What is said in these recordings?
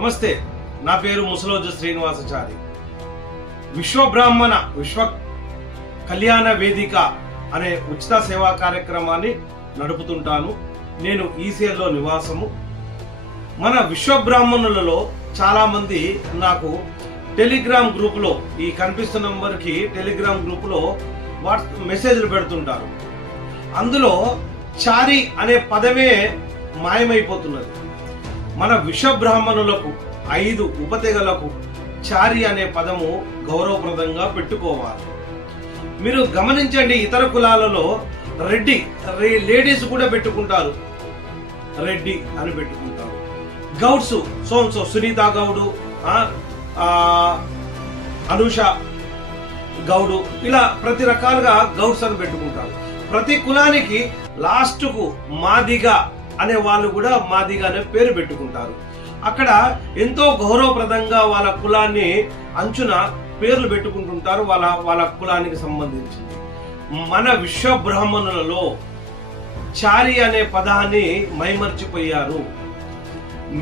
నమస్తే, నా పేరు ముసలోజు శ్రీనివాసాచారి. విశ్వ కళ్యాణ వేదిక అనే ఉచిత సేవా కార్యక్రమాన్ని నడుపుతుంటాను. నేను ఈసీఎల్లో నివాసము. మన విశ్వబ్రాహ్మణులలో చాలా మంది నాకు టెలిగ్రామ్ గ్రూపులో, ఈ కనిపిస్తున్న నంబర్కి టెలిగ్రామ్ గ్రూపులో మెసేజ్లు పెడుతుంటారు. అందులో చారి అనే పదమే మాయమైపోతున్నది. మన విశ్వబ్రాహ్మణులకు 5 ఉపతెగలకు చారి అనే పదము గౌరవప్రదంగా పెట్టుకోవాలి. మీరు గమనించండి, ఇతర కులాలలో రెడ్డి లేడీస్ కూడా పెట్టుకుంటారు, రెడ్డి అని పెట్టుకుంటారు. గౌడ్స్ సోన్సో సునీత గౌడు, అనుష గౌడు, ఇలా ప్రతి రకాలుగా గౌడ్స్ అని పెట్టుకుంటారు. ప్రతి కులానికి లాస్ట్కు మాదిగా అనే వాళ్ళు కూడా మాదిగా అనే పేరు పెట్టుకుంటారు. అక్కడ ఎంతో గౌరవప్రదంగా వాళ్ళ కులాన్ని అంచున పేర్లు పెట్టుకుంటుంటారు, వాళ్ళ కులానికి సంబంధించింది. మన విశ్వబ్రాహ్మణులలో చారి అనే పదాన్ని మైమర్చిపోయారు.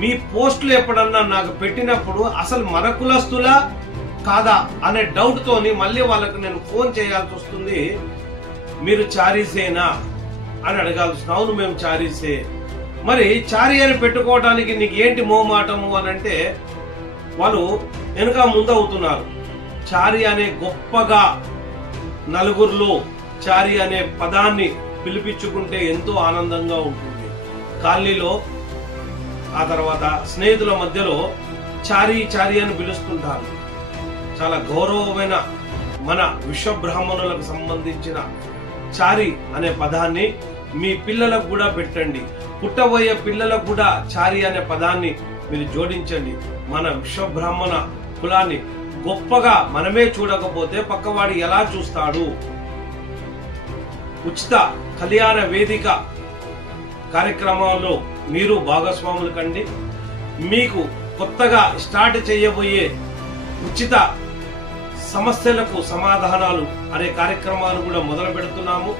మీ పోస్టులు ఎప్పుడన్నా నాకు పెట్టినప్పుడు అసలు మన కులస్తులా కాదా అనే డౌట్ తోని మళ్ళీ వాళ్ళకు నేను ఫోన్ చేయాల్సి వస్తుంది. మీరు చారీసేనా అని అడగాల్సి. అవును, మేము చారీసే. మరి చారి అని పెట్టుకోవడానికి నీకు ఏంటి మోమాటము అని అంటే వాళ్ళు వెనుక ముందవుతున్నారు. చారి అనే గొప్పగా నలుగురిలో చారి అనే పదాన్ని పిలిపించుకుంటే ఎంతో ఆనందంగా ఉంటుంది. కాలనీలో, ఆ తర్వాత స్నేహితుల మధ్యలో చారి చారి అని పిలుస్తుంటారు. చాలా గౌరవమైన మన విశ్వబ్రాహ్మణులకు సంబంధించిన చారి అనే పదాన్ని మీ పిల్లలకు కూడా పెట్టండి. పుట్టబోయే పిల్లలకు కూడా చారి అనే పదాన్ని మీరు జోడించండి. మన విశ్వబ్రాహ్మణ కులాన్ని గొప్పగా మనమే చూడకపోతే పక్కవాడు ఎలా చూస్తాడు? ఉచిత కళ్యాణ వేదిక కార్యక్రమంలో మీరు భాగస్వాములు కండి. మీకు కొత్తగా స్టార్ట్ చేయబోయే ఉచిత సమస్యలకు సమాధానాలు అనే కార్యక్రమాలు కూడా మొదలు పెడుతున్నాము.